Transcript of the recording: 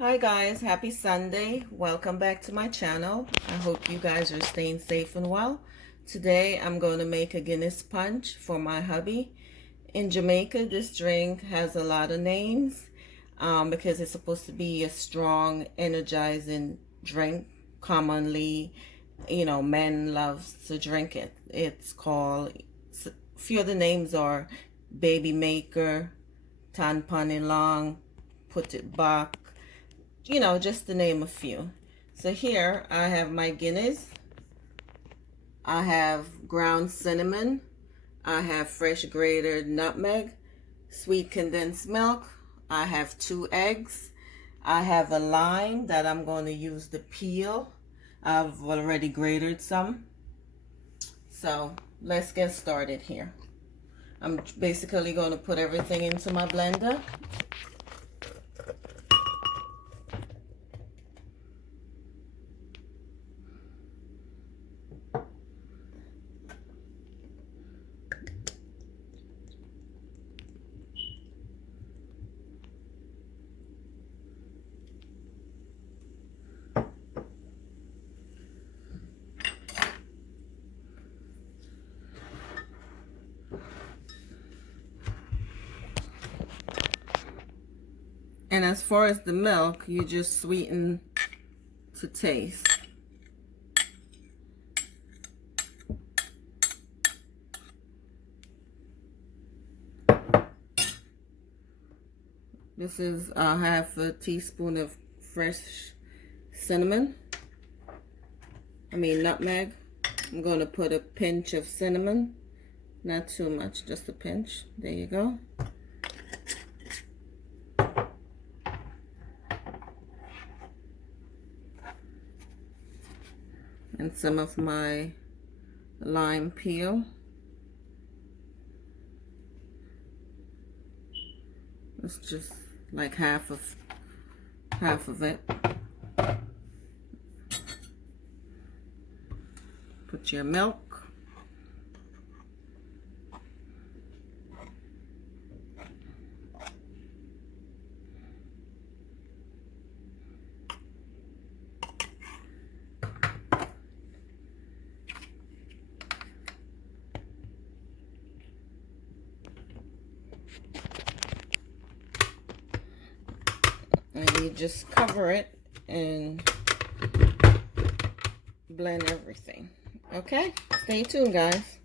Hi guys, happy Sunday. Welcome back to my channel. I hope you guys are staying safe and well. Today I'm going to make a Guinness Punch for my hubby. In Jamaica, this drink has a lot of names because it's supposed to be a strong, energizing drink. Commonly, men love to drink it. It's called, a few of the names are Baby Maker, Tan Long, Put It Back, just to name a few. So here I have my Guinness. I have ground cinnamon. I have fresh grated nutmeg, sweet condensed milk. I have 2 eggs. I have a lime that I'm going to use the peel. I've already grated some. So let's get started here. I'm basically going to put everything into my blender. And as far as the milk, you just sweeten to taste. This is half a teaspoon of fresh nutmeg. I'm going to put a pinch of cinnamon. Not too much, just a pinch. There you go. And some of my lime peel. It's just like half of it. Put your milk. And you just cover it and blend everything. Okay? Stay tuned, guys.